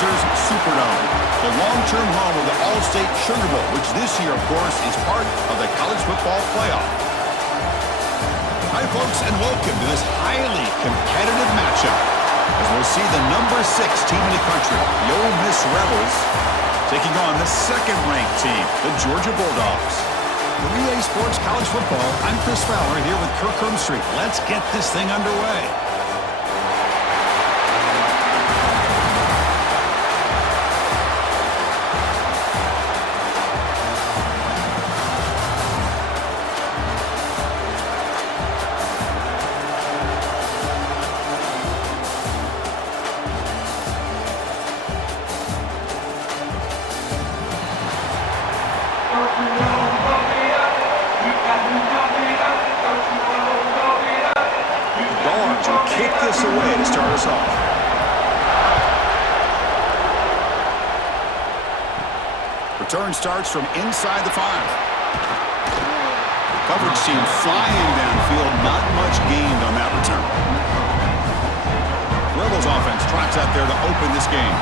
Caesars Superdome, the long-term home of the All-State Sugar Bowl, which this year, of course, is part of the college football playoff. Hi, folks, and welcome to this highly competitive matchup, as we'll see the number 6 team in the country, the Ole Miss Rebels, taking on the second-ranked team, the Georgia Bulldogs. For Relay Sports College Football, I'm Chris Fowler here with Kirk Herbstreit. Let's get this thing underway. Away to start us off. Return starts from inside the 5. Coverage team flying downfield, not much gained on that return. Rebels offense trots out there to open this game.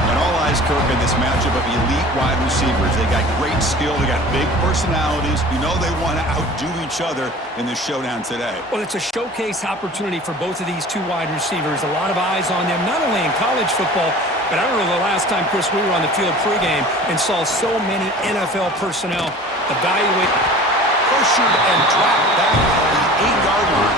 And all eyes, Kirk, in this matchup of elite wide receivers. They got great skill. They got big personalities. You know they want to outdo each other in this showdown today. Well, it's a showcase opportunity for both of these two wide receivers. A lot of eyes on them, not only in college football, but I remember the last time, Chris, we were on the field pregame and saw so many NFL personnel evaluate. Pressured and dropped back at the 8-yard line.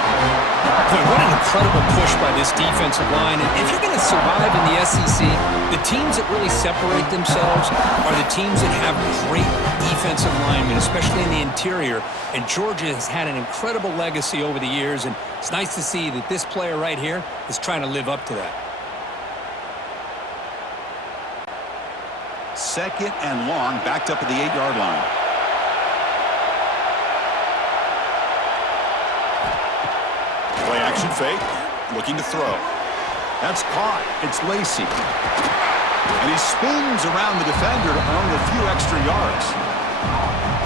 Boy, what an incredible push by this defensive line. And if you're going to survive in the SEC, the teams that really separate themselves are the teams that have great defensive linemen, especially in the interior. And Georgia has had an incredible legacy over the years, and it's nice to see that this player right here is trying to live up to that. Second and long, backed up at the 8-yard line. Play action fake, looking to throw. That's caught. It's Lacey. And he spins around the defender to earn a few extra yards.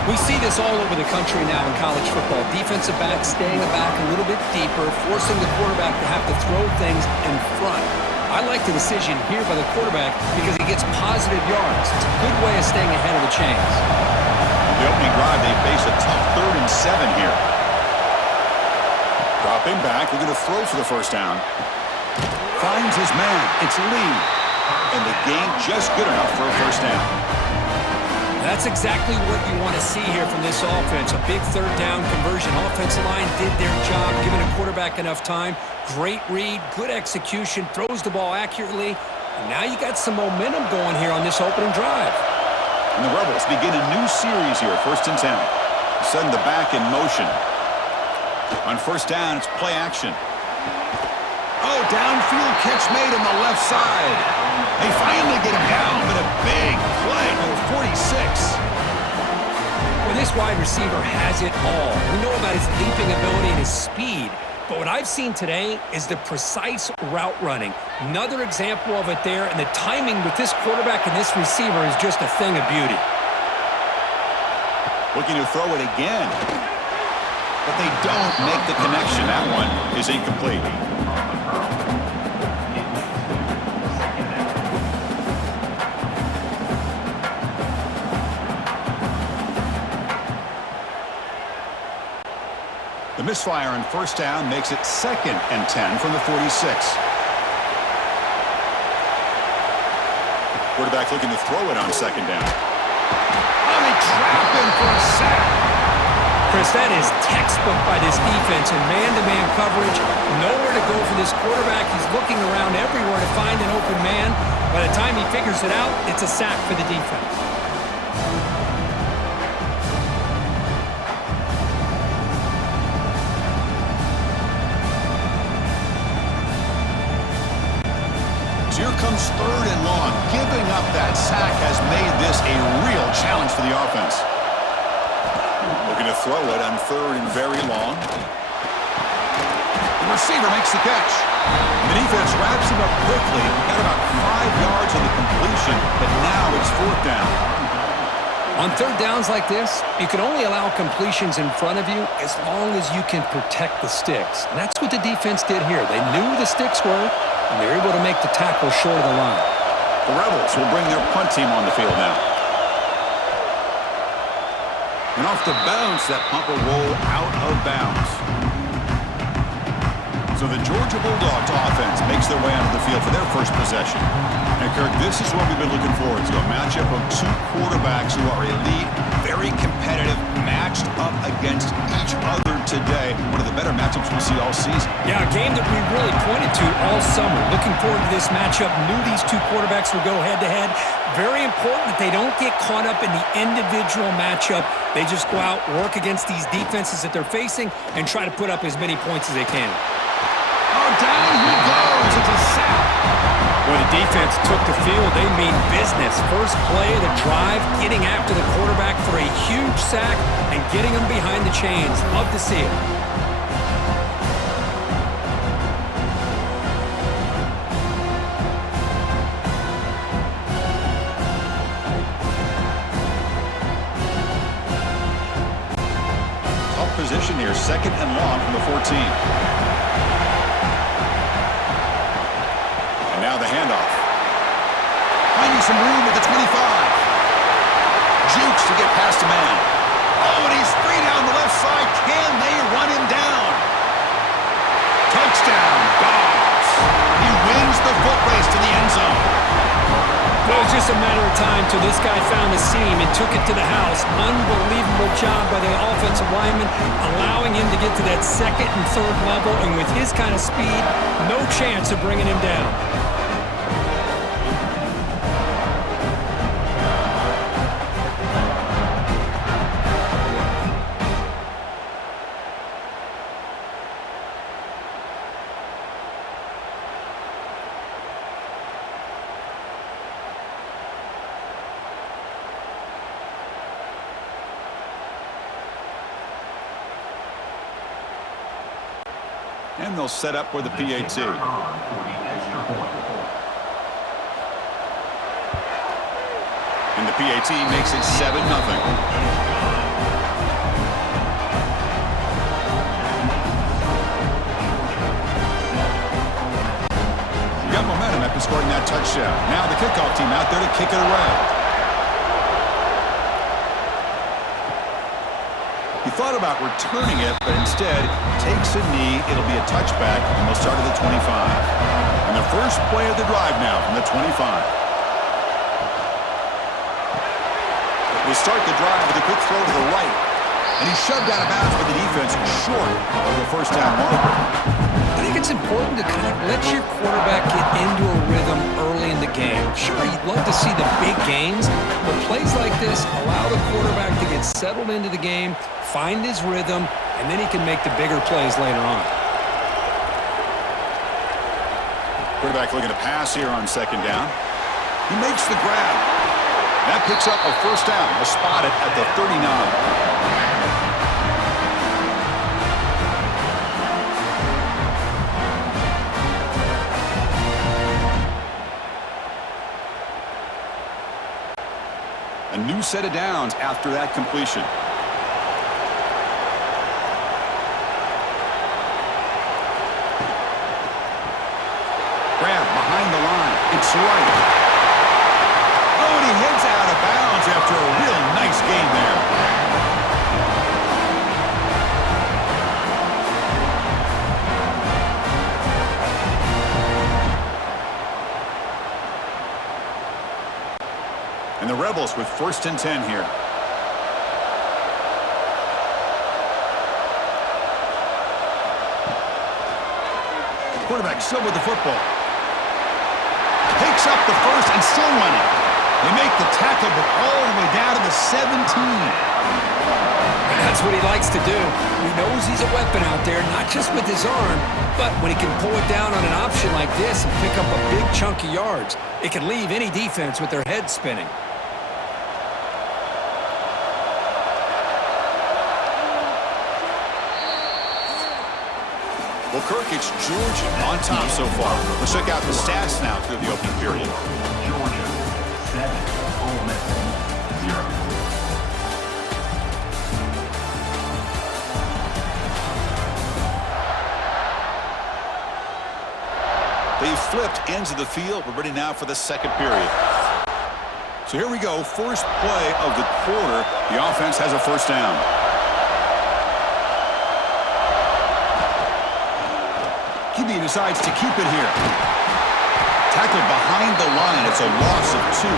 We see this all over the country now in college football. Defensive backs staying back a little bit deeper, forcing the quarterback to have to throw things in front. I like the decision here by the quarterback because he gets positive yards. It's a good way of staying ahead of the chains. On the opening drive, they face a tough 3rd and 7 here. Dropping back, looking to throw for the first down. Finds his man. It's Lee. And the gain just good enough for a first down. That's exactly what you want to see here from this offense. A big 3rd down conversion. Offensive line did their job, giving a quarterback enough time. Great read, good execution, throws the ball accurately. And now you got some momentum going here on this opening drive. And the Rebels begin a new series here, 1st and 10. Send the back in motion. On first down, it's play action. Oh, downfield catch made on the left side. They finally get him down, but a big play for 46. Well, this wide receiver has it all. We know about his leaping ability and his speed, but what I've seen today is the precise route running. Another example of it there, and the timing with this quarterback and this receiver is just a thing of beauty. Looking to throw it again. But they don't make the connection. That one is incomplete. The misfire on first down makes it 2nd and 10 from the 46. Quarterback looking to throw it on 2nd down. Oh, they trap him for a sack. Chris, that is textbook by this defense in man-to-man coverage. Nowhere to go for this quarterback. He's looking around everywhere to find an open man. By the time he figures it out, it's a sack for the defense. Here comes 3rd and long. Giving up that sack has made this a real challenge for the offense. Looking to throw it on 3rd and very long. The receiver makes the catch. The defense wraps him up quickly. Got about 5 yards on the completion, but now it's 4th down. On 3rd downs like this, you can only allow completions in front of you as long as you can protect the sticks. And that's what the defense did here. They knew the sticks were, and they were able to make the tackle short of the line. The Rebels will bring their punt team on the field now. And off the bounce, that punt will roll out of bounds. So the Georgia Bulldogs offense makes their way onto the field for their first possession. And Kirk, this is what we've been looking forward to, a matchup of two quarterbacks who are elite, very competitive, matched up against each other today. One of the better matchups we'll see all season. Yeah, a game that we really pointed to all summer. Looking forward to this matchup. Knew these two quarterbacks would go head-to-head. Very important that they don't get caught up in the individual matchup. They just go out, work against these defenses that they're facing, and try to put up as many points as they can. Oh, down he goes. It's a sack. When the defense took the field, they mean business. First play of the drive, getting after the quarterback for a huge sack and getting him behind the chains. Love to see it. Tough position here, second and long from the 14. Now the handoff. Finding some room at the 25. Jukes to get past a man. Oh, and he's free down the left side. Can they run him down? Touchdown, Dobbs. He wins the foot race to the end zone. Well, it was just a matter of time till this guy found a seam and took it to the house. Unbelievable job by the offensive lineman, allowing him to get to that second and third level. And with his kind of speed, no chance of bringing him down. And they'll set up for the PAT. And the PAT makes it 7-0. Got momentum after scoring that touchdown. Now the kickoff team out there to kick it away. He thought about returning it, but instead takes a knee. It'll be a touchback, and they'll start at the 25. And the first play of the drive now from the 25. We'll start the drive with a quick throw to the right. And he's shoved out of bounds by the defense short of the first down marker. I think it's important to kind of let your quarterback get into a rhythm early in the game. Sure, you'd love to see the big gains, but plays like this allow the quarterback to get settled into the game, find his rhythm, and then he can make the bigger plays later on. Quarterback looking to pass here on second down. He makes the grab. That picks up a first down. He'll spot it at the 39. A new set of downs after that completion. Grab behind the line. It's right. Oh, and he heads out of bounds after a real nice game there. And the Rebels with 1st and 10 here. Quarterback still with the football. Takes up the first and still running. They make the tackle, but all the way down to the 17. And that's what he likes to do. He knows he's a weapon out there, not just with his arm, but when he can pull it down on an option like this and pick up a big chunk of yards, it can leave any defense with their head spinning. Well, Kirk, it's Georgia on top so far. Let's check out the stats now through the opening period. Georgia, 7, Ole Miss, 0. They've flipped ends of the field. We're ready now for the second period. So here we go. First play of the quarter. The offense has a first down. QB decides to keep it here. Tackled behind the line. It's a loss of 2.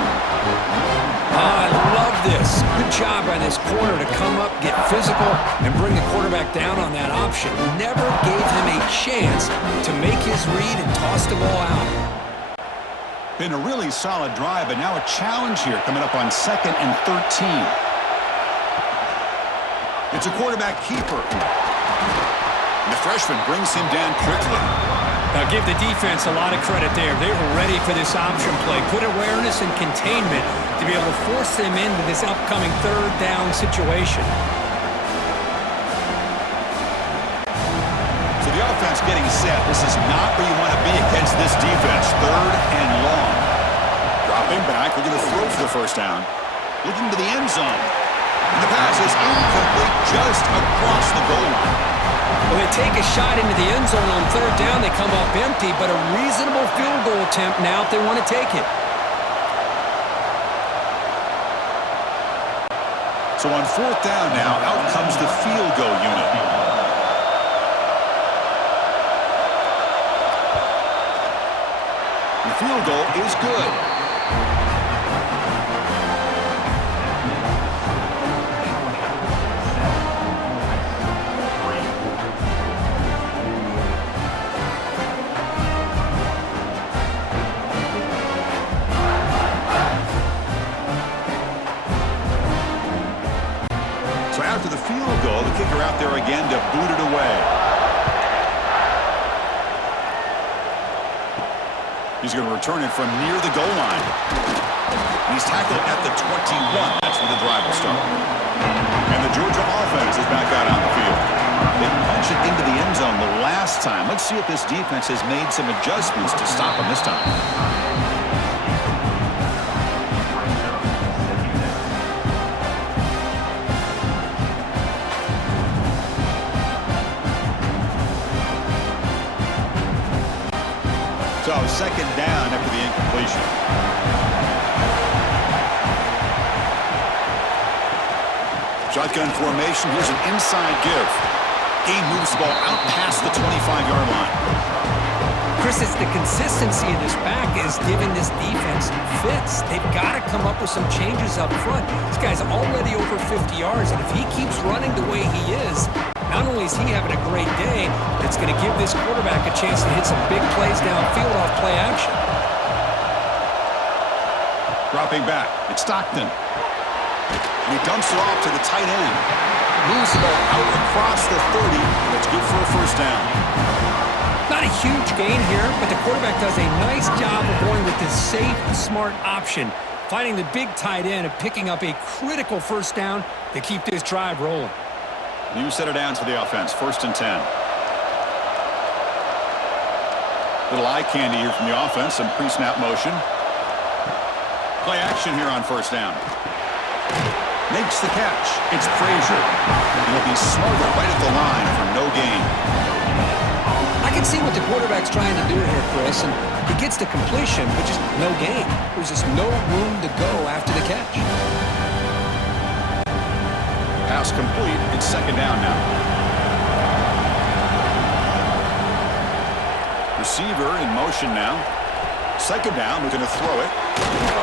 I love this. Good job by this corner to come up, get physical, and bring the quarterback down on that option. Never gave him a chance to make his read and toss the ball out. Been a really solid drive, but now a challenge here coming up on 2nd and 13. It's a quarterback keeper. And the freshman brings him down quickly. Now give the defense a lot of credit there. They were ready for this option play. Good awareness and containment to be able to force them into this upcoming third down situation. So the offense getting set. This is not where you want to be against this defense. 3rd and long. Dropping back, looking to throw for the first down. Looking to the end zone. And the pass is incomplete just across the goal line. Well, they take a shot into the end zone on 3rd down. They come up empty, but a reasonable field goal attempt now if they want to take it. So on 4th down now, out comes the field goal unit. The field goal is good. So after the field goal, the kicker out there again to boot it away. He's going to return it from near the goal line. He's tackled at the 21. That's where the drive will start. And the Georgia offense is back out on the field. They punched it into the end zone the last time. Let's see if this defense has made some adjustments to stop them this time. So 2nd down after the incompletion. Shotgun formation. Here's an inside give. Game moves the ball out past the 25-yard line. Chris, it's the consistency in this back is giving this defense fits. They've got to come up with some changes up front. This guy's already over 50 yards, and if he keeps running the way he is, not only is he having a great day, but it's going to give this quarterback a chance to hit some big plays downfield off play action. Dropping back. It's Stockton. And he dumps it off to the tight end. Moves the ball out across the 30. And it's good for a first down. Not a huge gain here, but the quarterback does a nice job of going with this safe, smart option, finding the big tight end and picking up a critical first down to keep this drive rolling. New set of downs for the offense. 1st and 10. Little eye candy here from the offense. Some pre-snap motion. Play action here on 1st down. Makes the catch. It's Frazier. And he'll be smothered right at the line for no gain. I can see what the quarterback's trying to do here, Chris, and he gets the completion, but just no gain. There's just no room to go after the catch. Pass complete. It's 2nd down now. Receiver in motion now. 2nd down, we're going to throw it.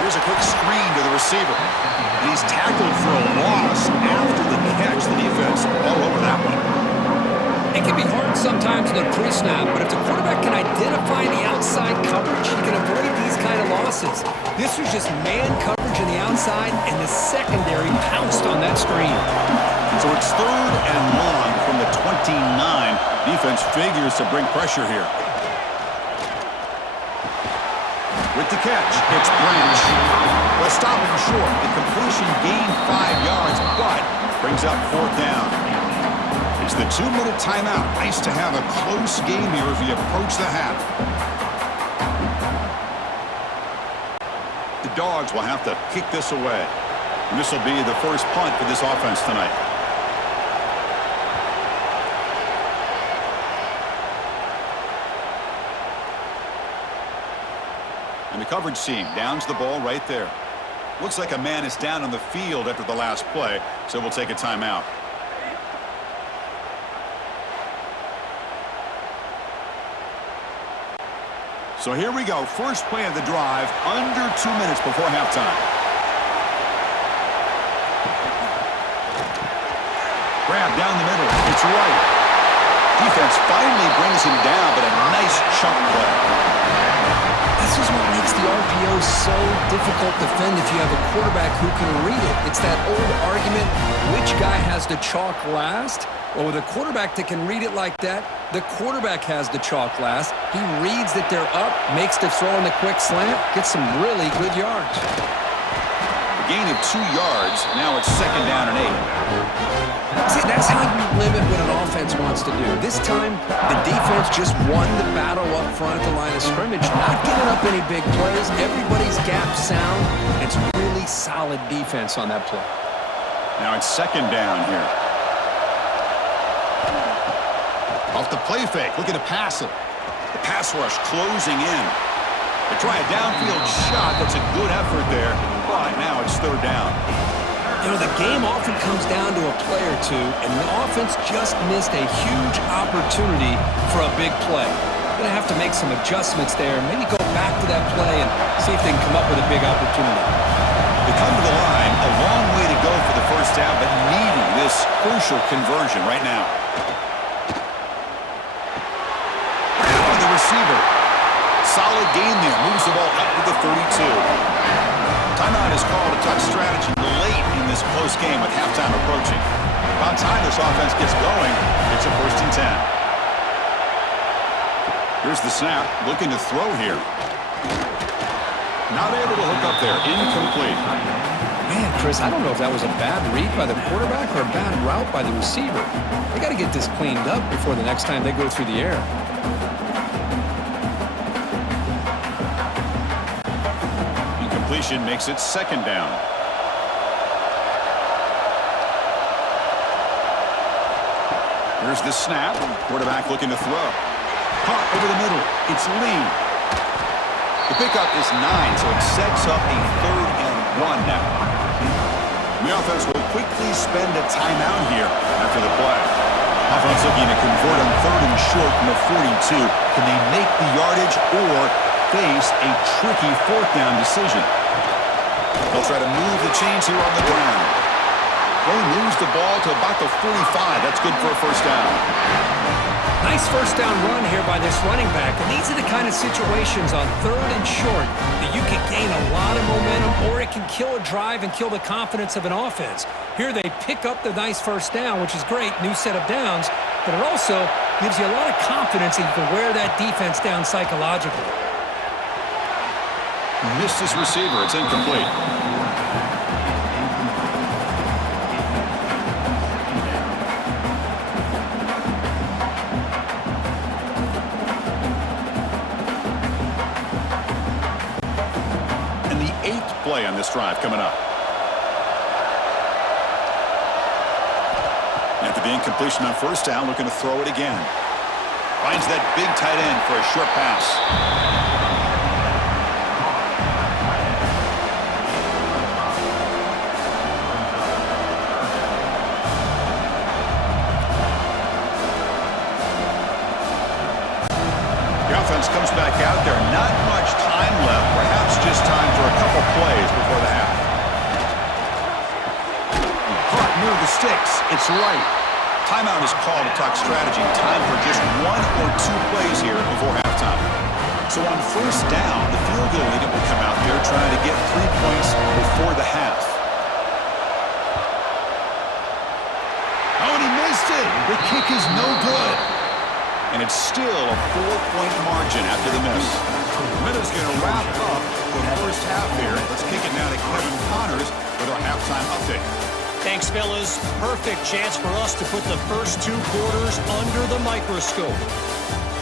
Here's a quick screen to the receiver. And he's tackled for a loss after the catch. The defense all over that one. It can be hard sometimes in a pre-snap, but if the quarterback can identify the outside coverage, he can avoid these kind of losses. This was just man coverage on the outside, and the secondary pounced on that screen. So it's 3rd and long from the 29. Defense figures to bring pressure here. With the catch, it's Branch. Well, stop him short. The completion gained 5 yards, but brings up 4th down. It's the 2-minute timeout. Nice to have a close game here as we approach the half. The Dogs will have to kick this away. And this will be the first punt for this offense tonight. And the coverage team downs the ball right there. Looks like a man is down on the field after the last play, so we'll take a timeout. So here we go. First play of the drive, under 2 minutes before halftime. Grab down the middle. It's right. Defense finally brings him down, but a nice chunk play. This is what makes the RPO so difficult to defend if you have a quarterback who can read it. It's that old argument, which guy has the chalk last? Well, with a quarterback that can read it like that, the quarterback has the chalk last. He reads that they're up, makes the throw in the quick slant, gets some really good yards. A gain of 2 yards. Now it's 2nd down and 8. See, that's how you limit what an offense wants to do. This time, the defense just won the battle up front at the line of scrimmage, not giving up any big plays. Everybody's gap sound. It's really solid defense on that play. Now it's 2nd down here. Off the play fake, looking to pass it. The pass rush closing in. They try a downfield shot. That's a good effort there, but now it's 3rd down. You know, the game often comes down to a play or two, and the offense just missed a huge opportunity for a big play. Going to have to make some adjustments there, maybe go back to that play and see if they can come up with a big opportunity. They come to the line, a long way to go for the first down, but needing this crucial conversion right now. And the receiver. Solid gain there, moves the ball up to the 32. Timeout is called to talk strategy late in this close game with halftime approaching. About time this offense gets going, it's a 1st and 10. Here's the snap, looking to throw here. Not able to hook up there, incomplete. Man, Chris, I don't know if that was a bad read by the quarterback or a bad route by the receiver. They got to get this cleaned up before the next time they go through the air. Incompletion makes it 2nd down. Here's the snap. Quarterback looking to throw. Caught over the middle. It's Lee. The pickup is 9, so it sets up a 3rd and 1 now. The offense will quickly spend a timeout here after the play. Offense looking to convert on 3rd and short from the 42. Can they make the yardage or face a tricky 4th down decision? They'll try to move the chains here on the ground. Play moves the ball to about the 45. That's good for a 1st down. Nice 1st down run here by this running back. And these are the kind of situations on 3rd and short that you can gain a lot of momentum, or it can kill a drive and kill the confidence of an offense. Here they pick up the nice 1st down, which is great, new set of downs, but it also gives you a lot of confidence that you can wear that defense down psychologically. Missed his receiver. It's incomplete. And the 8th play on this drive coming up. After the incompletion on 1st down, looking to throw it again. Finds that big tight end for a short pass. Comes back out there. Not much time left. Perhaps just time for a couple plays before the half. Caught near the sticks. It's right. Timeout is called to talk strategy. Time for just 1 or 2 plays here before halftime. So on 1st down, the field goal unit will come out there trying to get 3 points before the half. Oh, and he missed it. The kick is no good. And it's still a 4-point margin after the miss. The minute's going to wrap up the first half here. Let's kick it now to Kevin Connors with our halftime update. Thanks, fellas. Perfect chance for us to put the first 2 quarters under the microscope.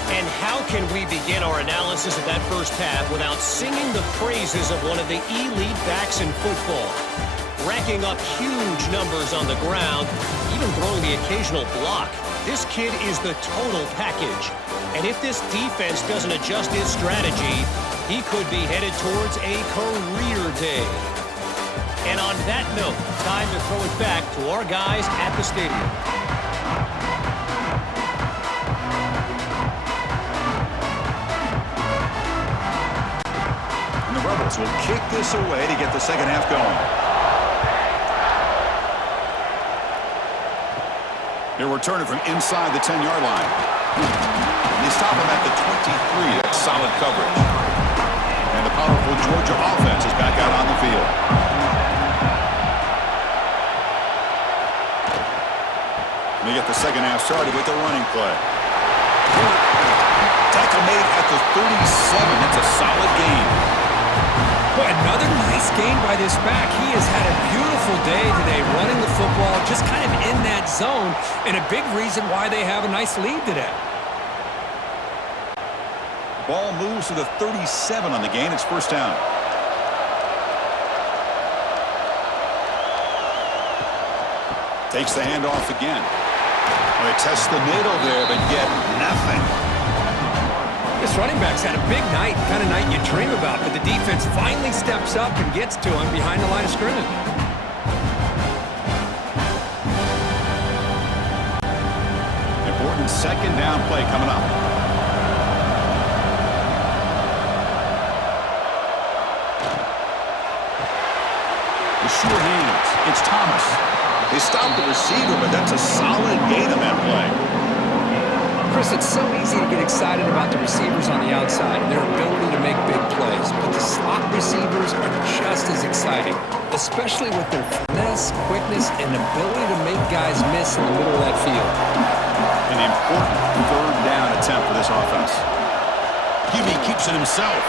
And how can we begin our analysis of that first half without singing the praises of one of the elite backs in football? Racking up huge numbers on the ground, even throwing the occasional block. This kid is the total package. And if this defense doesn't adjust its strategy, he could be headed towards a career day. And on that note, time to throw it back to our guys at the stadium. And the Rebels will kick this away to get the second half going. They're returning from inside the 10-yard line. They stop him at the 23. That's solid coverage. And the powerful Georgia offense is back out on the field. And they get the second half started with the running play. Tackle made at the 37. That's a solid gain. Boy, another nice gain by this back. He has had a beautiful day today running the football, just kind of in that zone, and a big reason why they have a nice lead today. Ball moves to the 37 on the gain. It's first down. Takes the handoff again. Well, they test the middle there, but get nothing. This running back's had a big night, kind of night you dream about, but the defense finally steps up and gets to him behind the line of scrimmage. Important second down play coming up. The sure hands. It's Thomas. They stopped the receiver, but that's a solid gain on that play. Chris, it's so easy to get excited about the receivers on the outside and their ability to make big plays, but the slot receivers are just as exciting, especially with their finesse, quickness, and ability to make guys miss in the middle of that field. An important third down attempt for this offense. QB keeps it himself.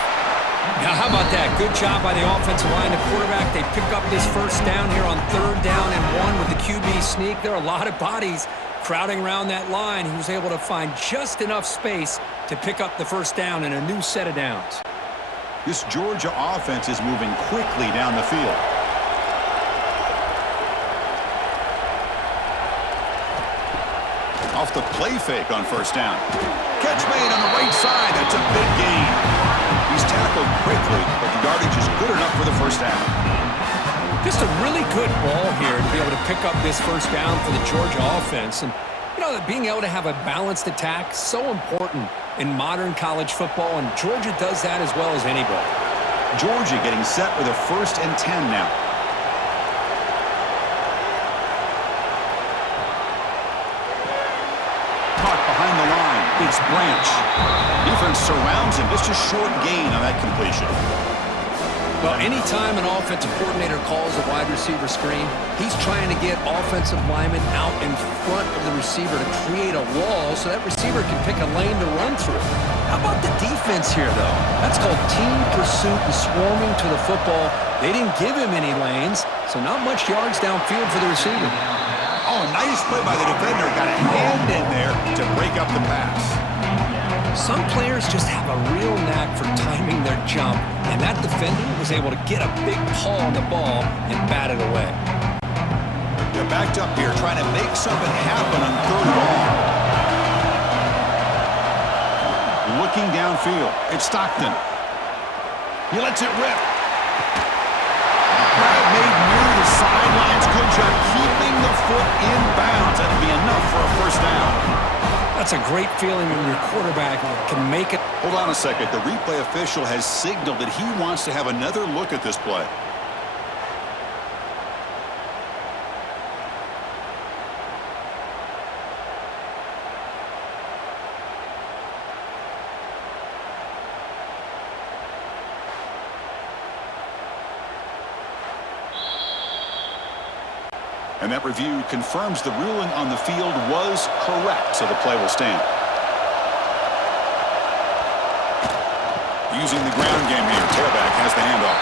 Now, how about that? Good job by the offensive line. The quarterback, they pick up this first down here on 3rd down and 1 with the QB sneak. There are a lot of bodies crowding around that line. He was able to find just enough space to pick up the first down and a new set of downs. This Georgia offense is moving quickly down the field. Off the play fake on first down. Catch made on the right side. That's a big gain. He's tackled quickly, but the yardage is good enough for the first down. Just a really good ball here to be able to pick up this first down for the Georgia offense. And, you know, being able to have a balanced attack is so important in modern college football, and Georgia does that as well as anybody. Georgia getting set with a 1st and 10 now. Caught behind the line. It's Branch. Defense surrounds him. Just a short gain on that completion. Well, anytime an offensive coordinator calls a wide receiver screen, he's trying to get offensive linemen out in front of the receiver to create a wall so that receiver can pick a lane to run through. How about the defense here, though? That's called team pursuit and swarming to the football. They didn't give him any lanes, so not much yards downfield for the receiver. Oh, nice play by the defender. Got a hand in there to break up the pass. Some players just have a real knack for timing their jump, and that defender was able to get a big paw on the ball and bat it away. They're backed up here trying to make something happen on 3rd and long. Looking downfield. It's Stockton. He lets it rip. Grab made near the sidelines. Good job keeping the foot in bounds. That'll be enough for a first down. That's a great feeling when your quarterback can make it. Hold on a second. The replay official has signaled that he wants to have another look at this play. And that review confirms the ruling on the field was correct, so the play will stand. Using the ground game here, tailback has the handoff.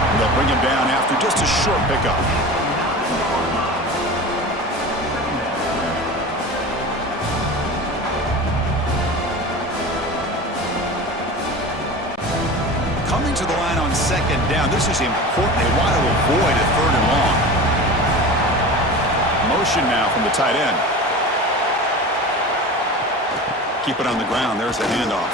And they'll bring him down after just a short pickup. Coming to the line on 2nd down, this is important. They want to avoid a 3rd and long. Motion now from the tight end. Keep it on the ground. There's the handoff.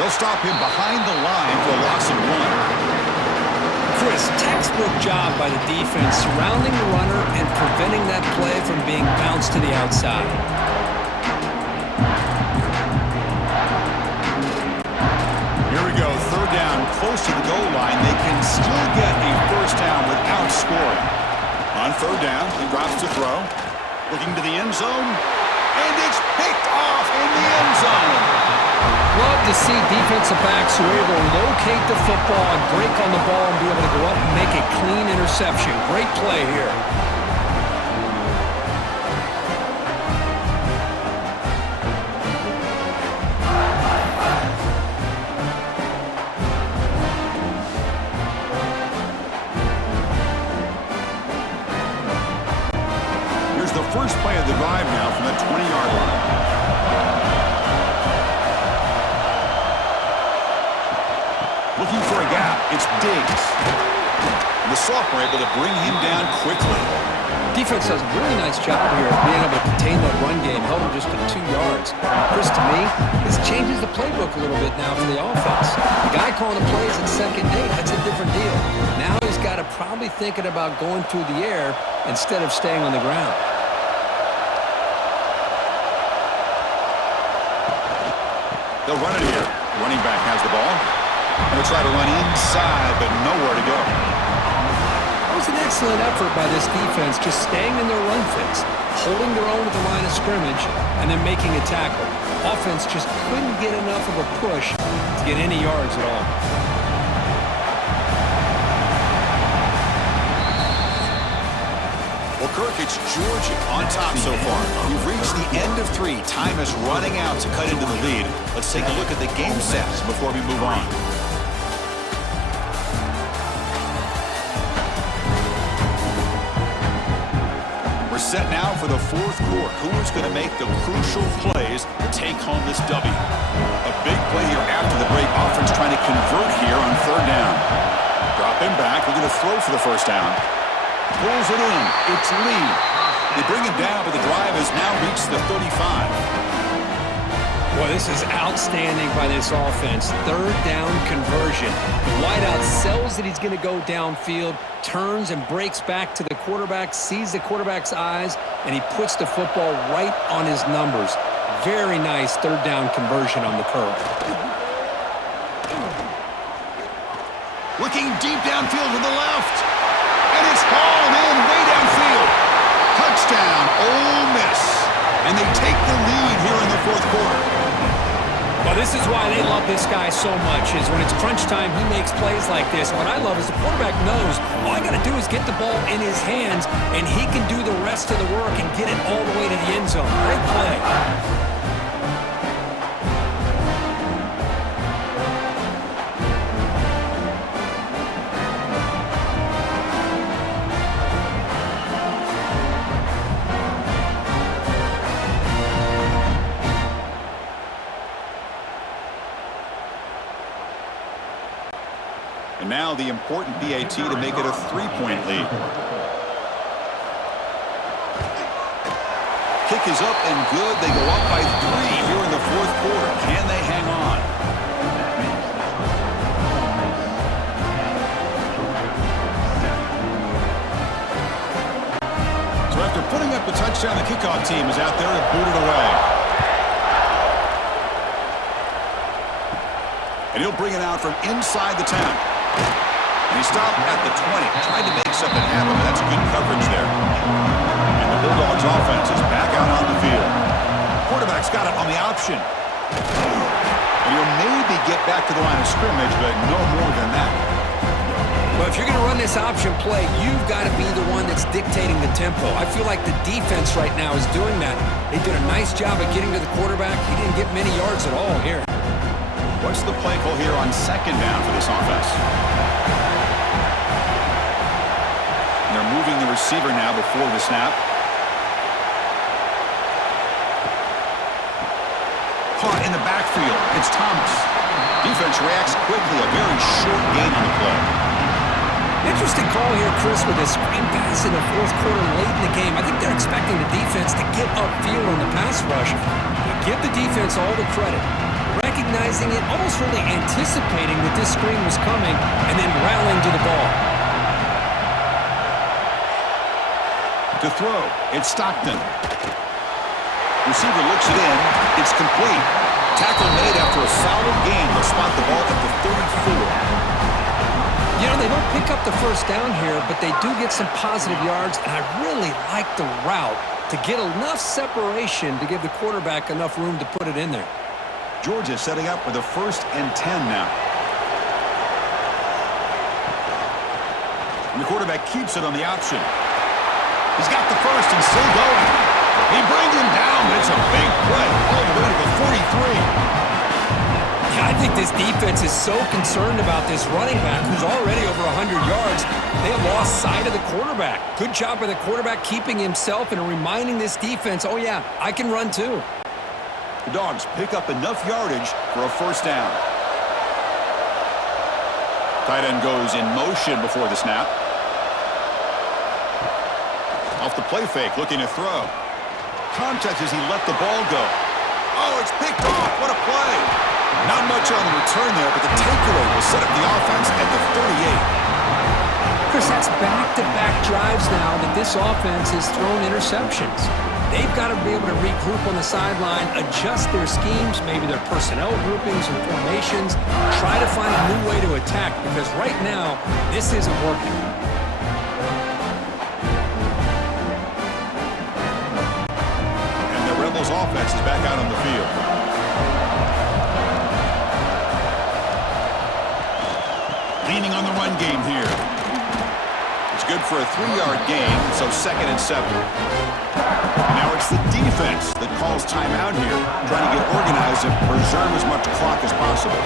They'll stop him behind the line for a loss of 1. Chris, textbook job by the defense surrounding the runner and preventing that play from being bounced to the outside. Here we go, third down, close to the goal line. They can still get a first down without scoring. On third down, he drops to throw. Looking to the end zone, and it's picked off in the end zone. Love to see defensive backs who are able to locate the football and break on the ball and be able to go up and make a clean interception. Great play here. Here's the first play of the drive now from the 20-yard line. Looking for a gap. It's Diggs. And the sophomore able to bring him down quickly. Defense does a really nice job here of being able to contain that run game, held him just to 2 yards. Chris, to me, this changes the playbook a little bit now for the offense. The guy calling the plays at second and 8, that's a different deal. Now he's got to probably thinking about going through the air instead of staying on the ground. They'll run it here. Running back has the ball. And they'll try to run inside, but nowhere to go. That was an excellent effort by this defense, just staying in their run fits, holding their own at the line of scrimmage, and then making a tackle. Offense just couldn't get enough of a push to get any yards at all. Well, Kirk, it's Georgia on top so far. We've reached the end of 3. Time is running out to cut into the lead. Let's take a look at the game sets before we move on. We're set now for the fourth quarter. Who is going to make the crucial plays to take home this W? A big play here after the break. Offense trying to convert here on third down. Drop him back. We're going to throw for the first down. Pulls it in. It's Lee. They bring him down, but the drive has now reached the 35. Boy, this is outstanding by this offense. Third down conversion. The wideout sells that he's going to go downfield, turns and breaks back to the quarterback, sees the quarterback's eyes, and he puts the football right on his numbers. Very nice third down conversion on the curl. Looking deep downfield to the left. And it's hauled in way downfield. Touchdown, Ole Miss. And they take the lead here in the fourth quarter. Well, this is why they love this guy so much, is when it's crunch time, he makes plays like this. What I love is the quarterback knows all I got to do is get the ball in his hands, and he can do the rest of the work and get it all the way to the end zone. Great play. And now the important BAT to make it a 3-point lead. Kick is up and good. They go up by 3 here in the fourth quarter. Can they hang on? So after putting up the touchdown, the kickoff team is out there to boot it away. And he'll bring it out from inside the 10. And he stopped at the 20, tried to make something happen, but that's good coverage there. And the Bulldogs offense is back out on the field. Quarterback's got it on the option. And he'll maybe get back to the line of scrimmage, but no more than that. Well, if you're going to run this option play, you've got to be the one that's dictating the tempo. I feel like the defense right now is doing that. They did a nice job of getting to the quarterback. He didn't get many yards at all here. What's the play call here on second down for this offense? And they're moving the receiver now before the snap. Caught in the backfield. It's Thomas. Defense reacts quickly. A very short gain on the play. Interesting call here, Chris, with this screen pass in the fourth quarter late in the game. I think they're expecting the defense to get upfield on the pass rush. But give the defense all the credit. Recognize recognizing it, almost really anticipating that this screen was coming, and then rallying to the ball. To throw, it's Stockton. Receiver looks it in. It's complete. Tackle made after a solid gain. They'll spot the ball at the 34. You know, they don't pick up the first down here, but they do get some positive yards, and I really like the route to get enough separation to give the quarterback enough room to put it in there. Georgia setting up for the 1st and 10 now. And the quarterback keeps it on the option. He's got the first and still going. He brings him down, but it's a big play all the way to the 43. Yeah, I think this defense is so concerned about this running back who's already over 100 yards. They have lost sight of the quarterback. Good job by the quarterback keeping himself and reminding this defense, oh yeah, I can run too. The Dogs pick up enough yardage for a first down. Tight end goes in motion before the snap. Off the play fake, looking to throw. Contact as he let the ball go. Oh, it's picked off. What a play. Not much on the return there, but the takeaway will set up the offense at the 38. Chris, that's back-to-back drives now that this offense has thrown interceptions. They've got to be able to regroup on the sideline, adjust their schemes, maybe their personnel groupings and formations, try to find a new way to attack, because right now, this isn't working. Offense is back out on the field. Leaning on the run game here. It's good for a 3-yard gain, so 2nd and 7. Now it's the defense that calls timeout here, trying to get organized and preserve as much clock as possible.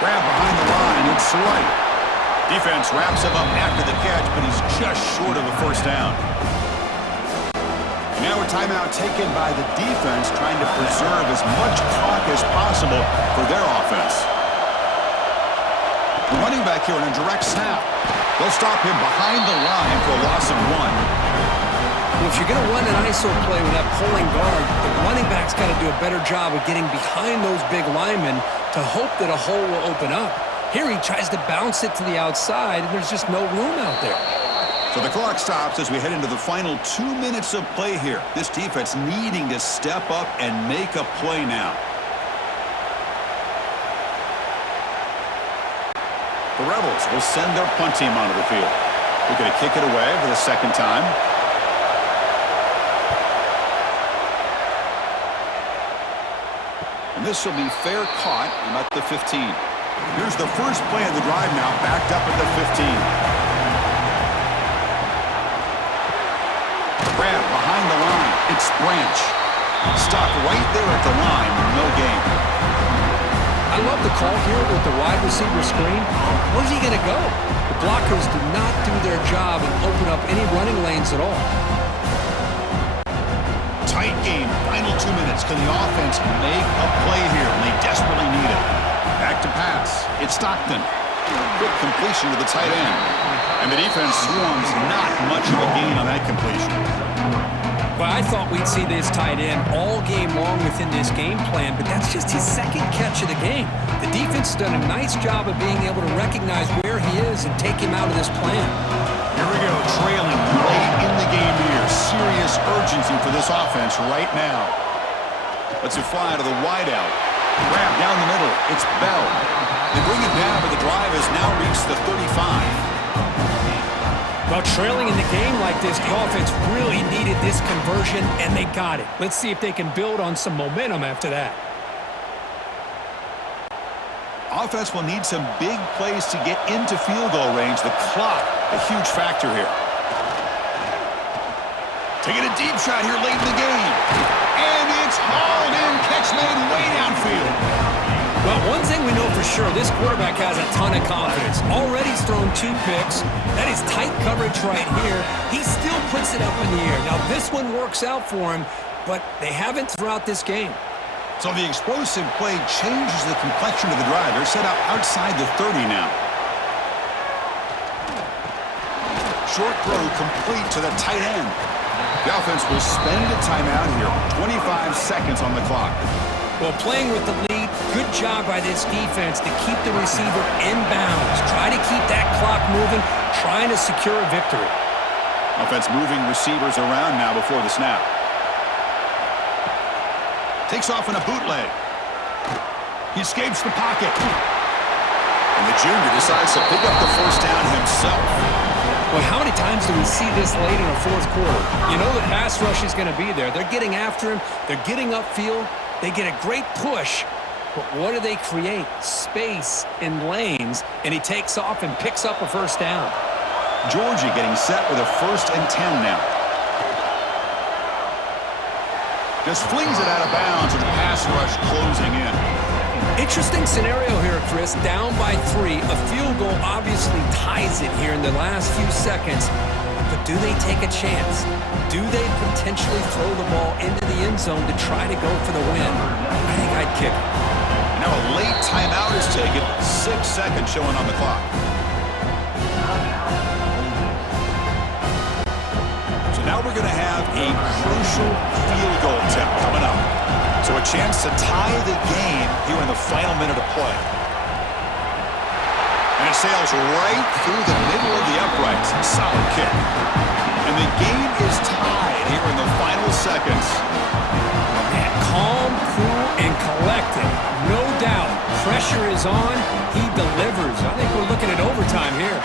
Grab behind the line, it's right. Defense wraps him up after the catch, but he's just short of a first down. Now a timeout taken by the defense, trying to preserve as much clock as possible for their offense. The running back here in a direct snap. They'll stop him behind the line for a loss of 1. Well, if you're going to run an ISO play with that pulling guard, the running back's got to do a better job of getting behind those big linemen to hope that a hole will open up. Here he tries to bounce it to the outside, and there's just no room out there. So the clock stops as we head into the final 2 minutes of play here. This defense needing to step up and make a play now. The Rebels will send their punt team onto the field. They're going to kick it away for the 2nd time. And this will be fair caught about the 15. Here's the first play of the drive now, backed up at the 15. Grab behind the line. It's Branch. Stopped right there at the line. No gain. I love the call here with the wide receiver screen. Where's he going to go? The blockers do not do their job and open up any running lanes at all. Tight game. Final 2 minutes. Can the offense make a play here? And they desperately need it. Back to pass. It's Stockton. Quick completion to the tight end. And the defense swarms not much of a gain on that completion. Well, I thought we'd see this tight end all game long within this game plan, but that's just his 2nd catch of the game. The defense has done a nice job of being able to recognize where he is and take him out of this plan. Here we go, trailing late in the game here. Serious urgency for this offense right now. Let's it fly to the wideout. Grab down the middle. It's Bell. They bring it down, but the drive has now reached the 35. Well, trailing in the game like this, the offense really needed this conversion, and they got it. Let's see if they can build on some momentum after that. Offense will need some big plays to get into field goal range. The clock, a huge factor here. Taking a deep shot here late in the game. And it's hauled in. Catch made way downfield. Well, one thing we know for sure, this quarterback has a ton of confidence. Already he's thrown 2 picks. That is tight coverage right here. He still puts it up in the air. Now, this one works out for him, but they haven't throughout this game. So the explosive play changes the complexion of the drive. They're set up outside the 30 now. Short throw complete to the tight end. The offense will spend a timeout here. 25 seconds on the clock. Well, playing with the lead, good job by this defense to keep the receiver in bounds. Try to keep that clock moving, trying to secure a victory. Offense moving receivers around now before the snap. Takes off in a bootleg. He escapes the pocket. And the junior decides to pick up the first down himself. Well, how many times do we see this late in a fourth quarter? You know the pass rush is going to be there. They're getting after him. They're getting upfield. They get a great push. But what do they create? Space in lanes. And he takes off and picks up a first down. Georgia getting set with a 1st and 10 now. Just flings it out of bounds, and the pass rush closing in. Interesting scenario here, Chris. Down by 3. A field goal obviously ties it here in the last few seconds. But do they take a chance? Do they potentially throw the ball into the end zone to try to go for the win? I think I'd kick it. Now a late timeout is taken. 6 seconds showing on the clock. So now we're going to have a crucial field goal attempt coming up. So a chance to tie the game here in the final minute of play. And it sails right through the middle of the uprights. Solid kick. And the game is tied here in the final seconds. Man, calm, cool, and collected. No doubt. Pressure is on. He delivers. I think we're looking at overtime here.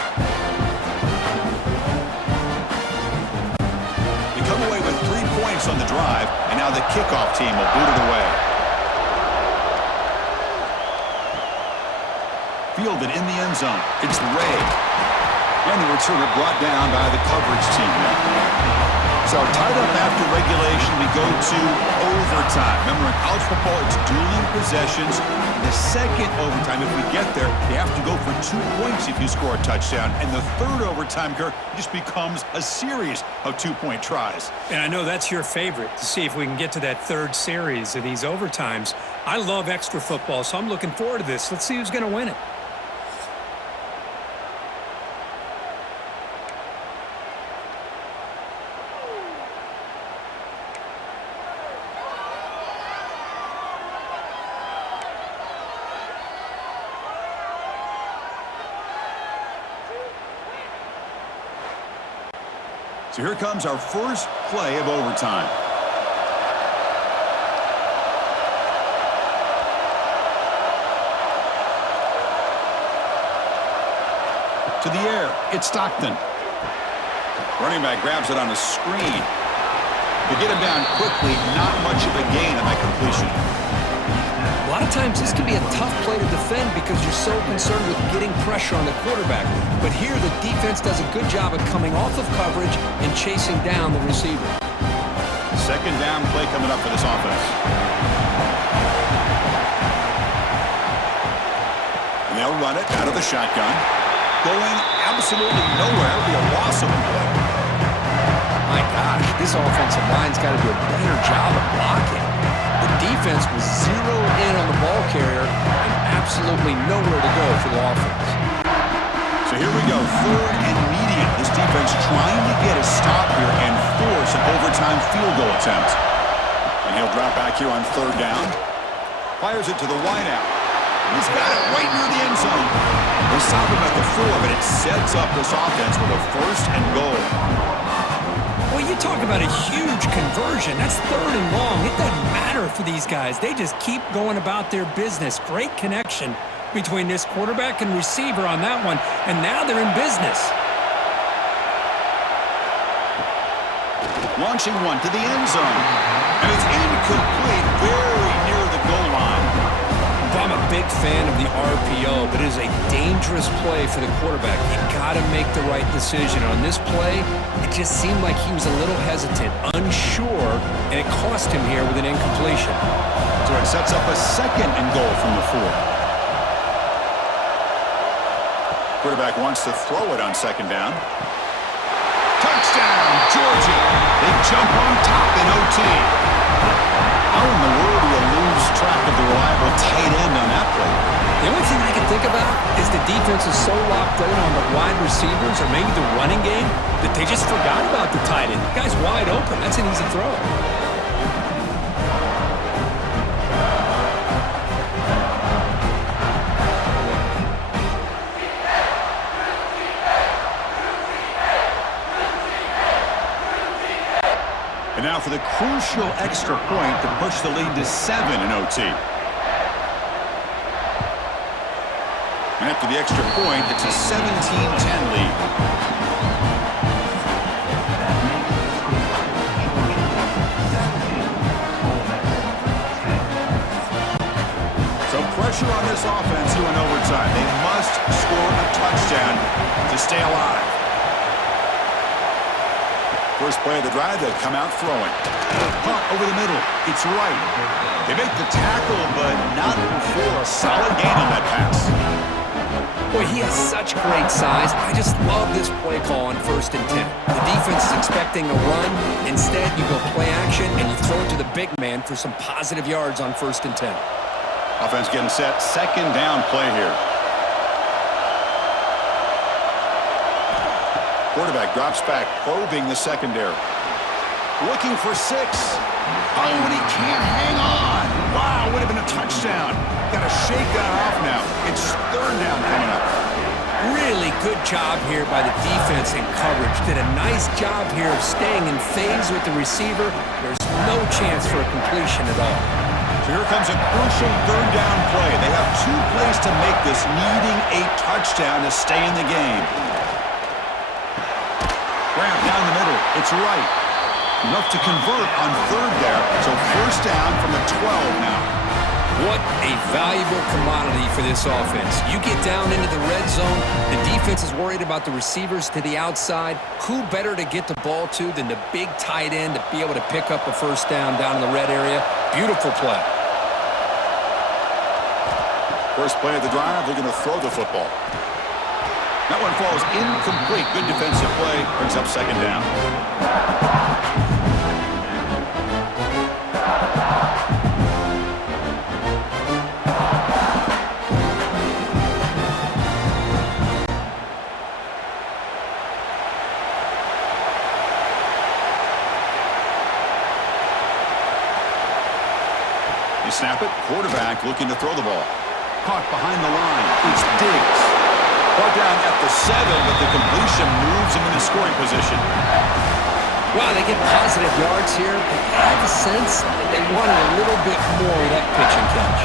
They come away with 3 points on the drive, and now the kickoff team will boot it away. Fielded in the end zone. It's Ray. And the returner brought down by the coverage team now. So tied up after regulation, we go to overtime. Remember, in college football, it's dueling possessions. In the second overtime, if we get there, you have to go for 2 points if you score a touchdown. And the third overtime, Kirk, just becomes a series of 2-point tries. And I know that's your favorite, to see if we can get to that third series of these overtimes. I love extra football, so I'm looking forward to this. Let's see who's going to win it. So here comes our first play of overtime. To the air, it's Stockton. Running back grabs it on a screen. To get him down quickly, not much of a gain on that completion. A lot of times this can be a tough play to defend because you're so concerned with getting pressure on the quarterback. But here the defense does a good job of coming off of coverage and chasing down the receiver. Second down play coming up for this offense. And they'll run it out of the shotgun. Going absolutely nowhere. It'll be a loss of a play. My gosh, this offensive line's got to do a better job of blocking. The defense was zeroed in on the ball carrier and absolutely nowhere to go for the offense. So here we go, 3rd and medium. This defense trying to get a stop here and force an overtime field goal attempt. And he'll drop back here on 3rd down. Fires it to the wideout. He's got it right near the end zone. They stop him at the 4, but it sets up this offense with a 1st and goal. Well, you talk about a huge conversion. That's 3rd and long. It doesn't matter for these guys. They just keep going about their business. Great connection between this quarterback and receiver on that one, and now they're in business. Launching one to the end zone. And it's incomplete, very near the goal line. I'm a big fan of the RPO, but it is a dangerous play for the quarterback. You got to make the right decision. On this play, it just seemed like he was a little hesitant, unsure, and it cost him here with an incompletion. So it sets up a 2nd and goal from the 4. Quarterback wants to throw it on 2nd down. Touchdown, Georgia. They jump on top in OT. How in the world do you lose track of the reliable tight end on that play? The only thing I can think about is the defense is so locked in on the wide receivers or maybe the running game that they just forgot about the tight end. The guy's wide open. That's an easy throw. And now for the crucial extra point to push the lead to 7 in OT. And after the extra point, it's a 17-10 lead. So pressure on this offense here in overtime. They must score a touchdown to stay alive. First play of the drive, they'll come out throwing. Punt over the middle. It's right. They make the tackle, but not before a solid gain on that pass. Boy, he has such great size. I just love this play call on 1st and 10. The defense is expecting a run. Instead, you go play action, and you throw it to the big man for some positive yards on 1st and 10. Offense getting set. 2nd down play here. Quarterback drops back, probing the secondary. Looking for 6. Oh, and he can't hang on. Wow, would have been a touchdown. Got to shake that off now. It's 3rd down coming up. Really good job here by the defense in coverage. Did a nice job here of staying in phase with the receiver. There's no chance for a completion at all. So here comes a crucial 3rd down play. They have 2 plays to make this, needing a touchdown to stay in the game. Grab down the middle. It's right. Enough to convert on 3rd there. So 1st down from the 12 now. What a valuable commodity for this offense. You get down into the red zone, the defense is worried about the receivers to the outside. Who better to get the ball to than the big tight end to be able to pick up a 1st down in the red area? Beautiful play. First play of the drive, they're going to throw the football. That one falls incomplete. Good defensive play. Brings up 2nd down. They snap it. Quarterback looking to throw the ball. Caught behind the line. It's Diggs. Brought down at the 7, but the completion moves him into scoring position. Wow, they get positive yards here, but I have a sense that they wanted a little bit more of that pitch and catch.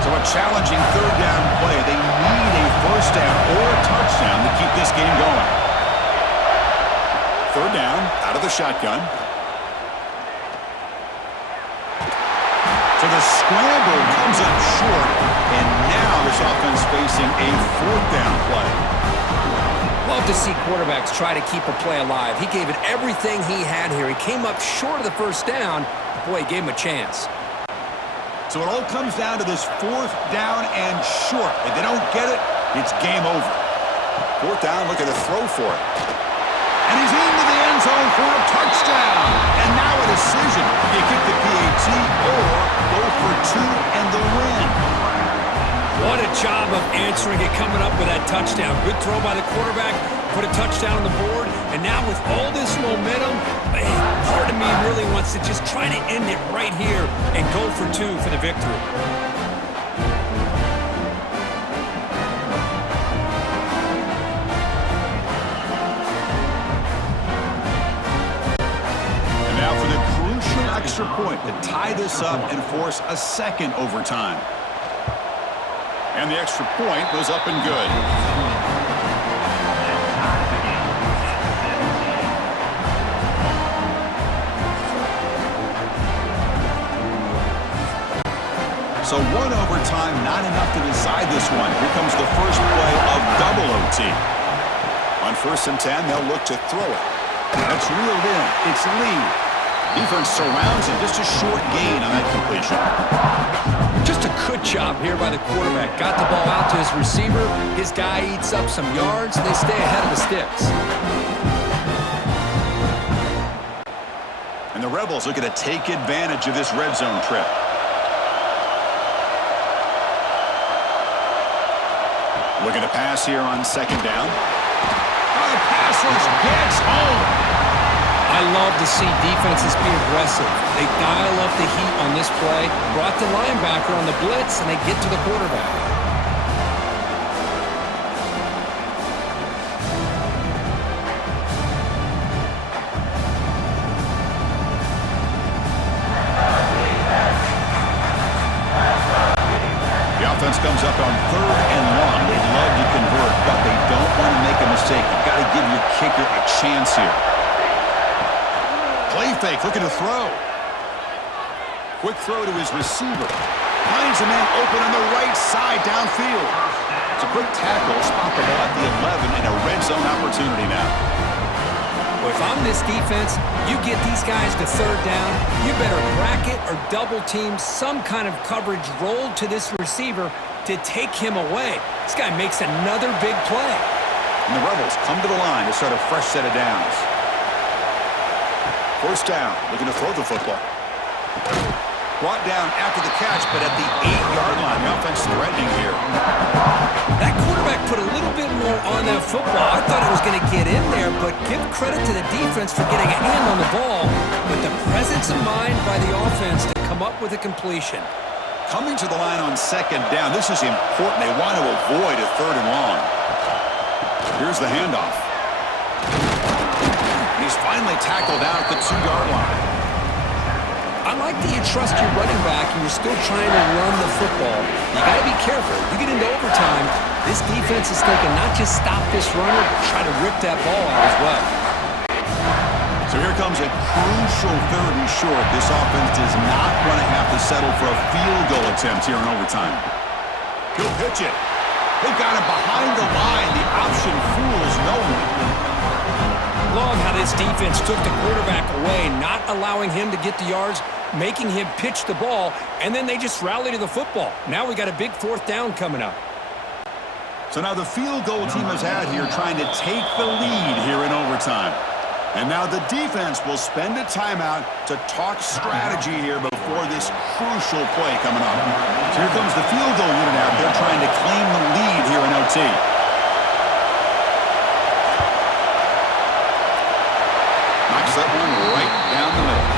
So a challenging 3rd down play. They need a 1st down or a touchdown to keep this game going. 3rd down, out of the shotgun. So the scramble comes up short, and now this offense facing a 4th down play. Love to see quarterbacks try to keep a play alive. He gave it everything he had here. He came up short of the 1st down, but boy, he gave him a chance. So it all comes down to this 4th down and short. If they don't get it, it's game over. 4th down, looking to throw for it. And he's into the end zone for a touchdown. And now a decision. Do you kick the PAT or go for 2 and the win? What a job of answering it, coming up with that touchdown. Good throw by the quarterback, put a touchdown on the board, and now with all this momentum, part of me really wants to just try to end it right here and go for 2 for the victory. Extra point to tie this up and force a 2nd overtime. And the extra point was up and good. So 1 overtime, not enough to decide this one. Here comes the first play of double OT. On 1st and 10, they'll look to throw it. That's reeled in. It's Lee. Defense surrounds him. Just a short gain on that completion. Just a good job here by the quarterback. Got the ball out to his receiver. His guy eats up some yards, and they stay ahead of the sticks. And the Rebels looking to take advantage of this red zone trip. Looking to pass here on second down. Oh, the pass rush gets home. I love to see defenses be aggressive. They dial up the heat on this play, brought the linebacker on the blitz, and they get to the quarterback. The offense comes up on 3rd and 1. They'd love to convert, but they don't want to make a mistake. You've got to give your kicker a chance here. Play fake, looking to throw. Quick throw to his receiver. Finds a man open on the right side downfield. It's a quick tackle, spot the ball at the 11, and a red zone opportunity now. Well, if I'm this defense, you get these guys to 3rd down, you better bracket or double team some kind of coverage rolled to this receiver to take him away. This guy makes another big play. And the Rebels come to the line to start a fresh set of downs. 1st down, looking to throw the football. Brought down after the catch, but at the 8-yard line. The offense threatening here. That quarterback put a little bit more on that football. I thought it was going to get in there, but give credit to the defense for getting a hand on the ball with the presence of mind by the offense to come up with a completion. Coming to the line on 2nd down. This is important. They want to avoid a 3rd and long. Here's the handoff. And he's finally tackled out at the 2-yard line. I like that you trust your running back and you're still trying to run the football. You got to be careful. You get into overtime, this defense is thinking not just stop this runner, but try to rip that ball out as well. So here comes a crucial 3rd and short. This offense does not want to have to settle for a field goal attempt here in overtime. He'll pitch it. They've got him behind the line. The option fools no one. Love how this defense took the quarterback away, not allowing him to get the yards, making him pitch the ball, and then they just rally to the football. Now we got a big 4th down coming up. So now the field goal team is out here trying to take the lead here in overtime. And now the defense will spend a timeout to talk strategy here before this crucial play coming up. So here comes the field goal unit out there trying to claim the lead here in OT. Knocks that one right down the middle.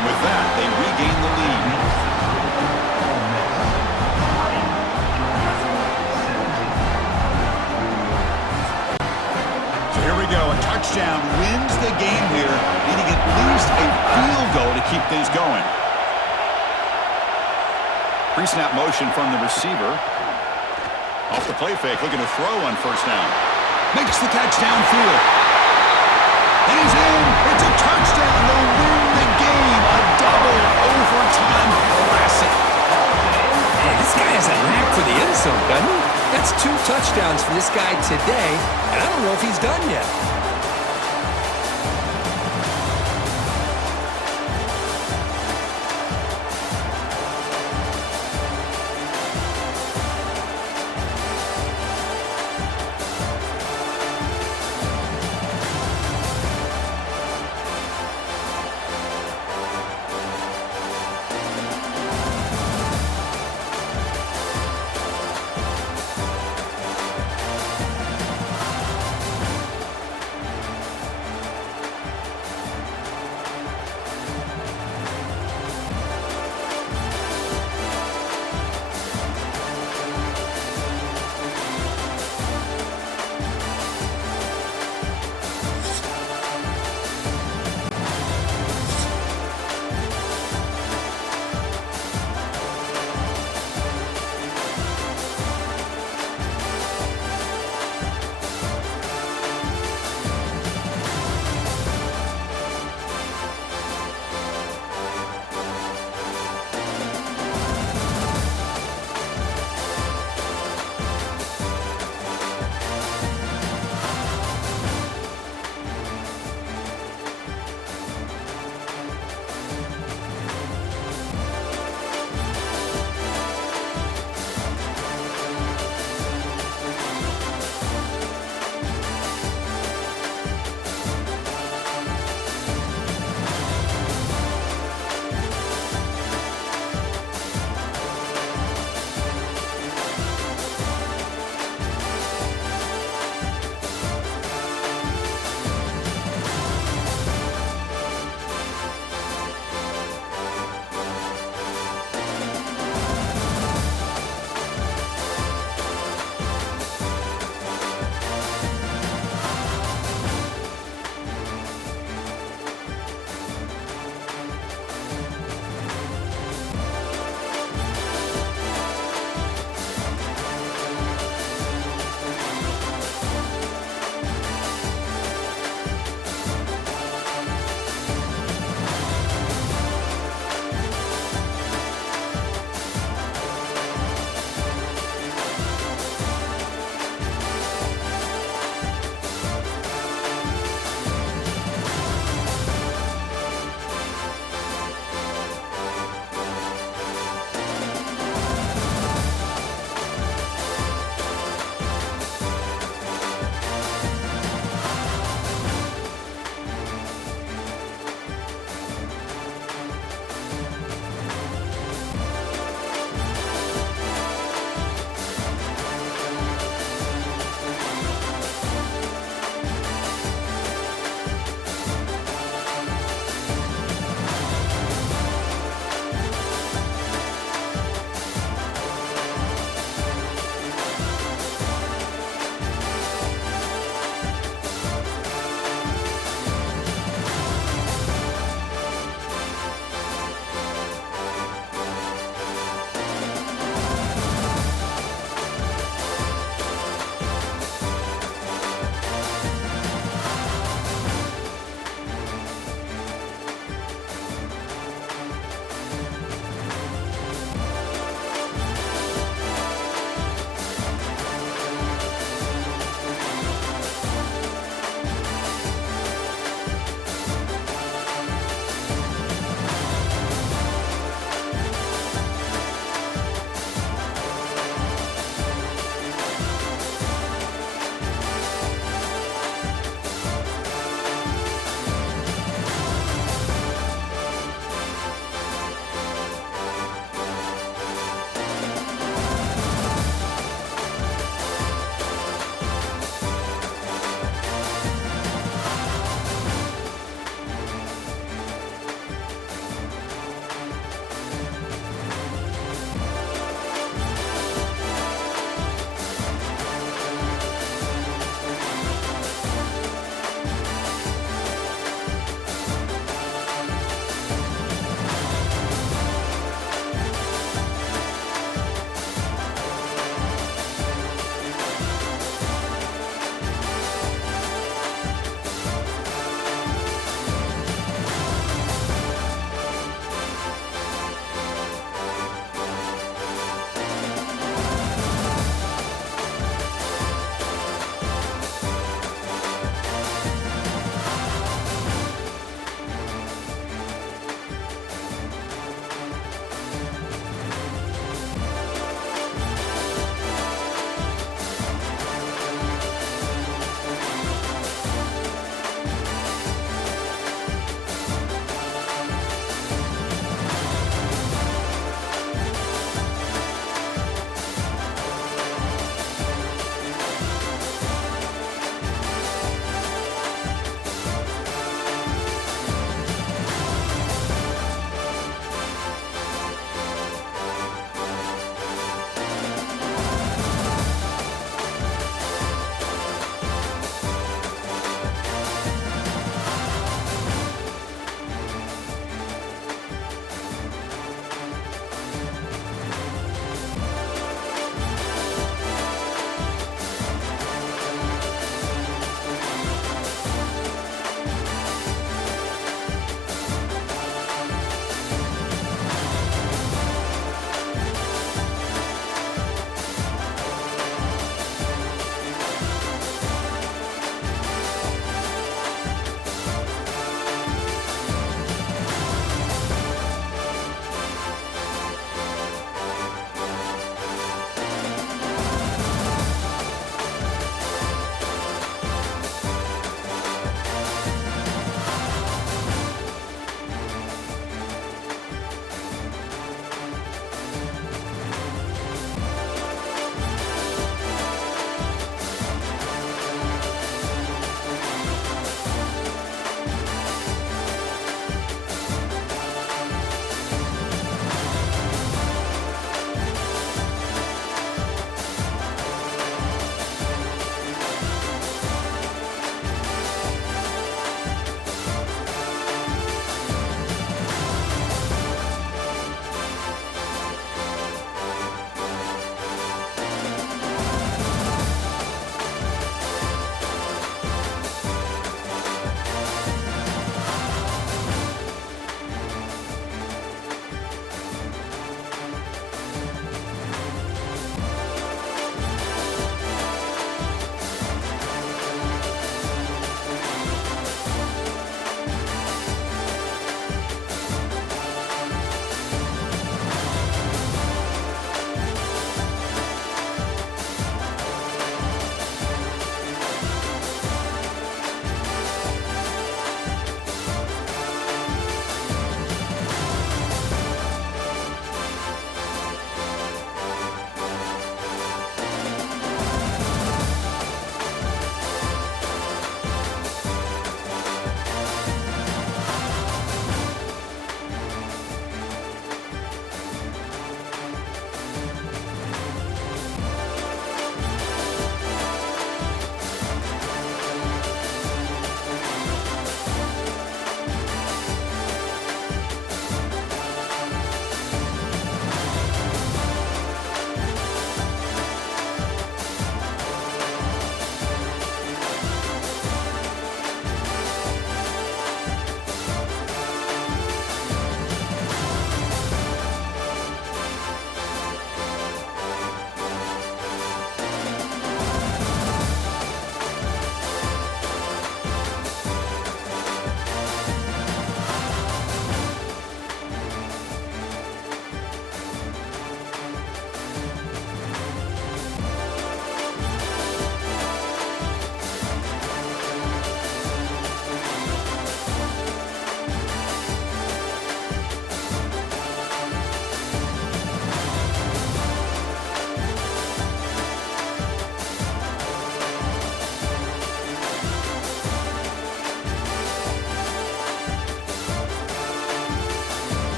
And with that, they regain the lead. So here we go. A touchdown wins the game here, needing at least a field goal to keep things going. Pre-snap motion from the receiver. Off the play fake, looking to throw on 1st down. Makes the catch downfield. And he's in. It's a touchdown. They'll win the game. A double overtime classic. Hey, this guy has a knack for the end zone, doesn't he? That's 2 touchdowns for this guy today, and I don't know if he's done yet.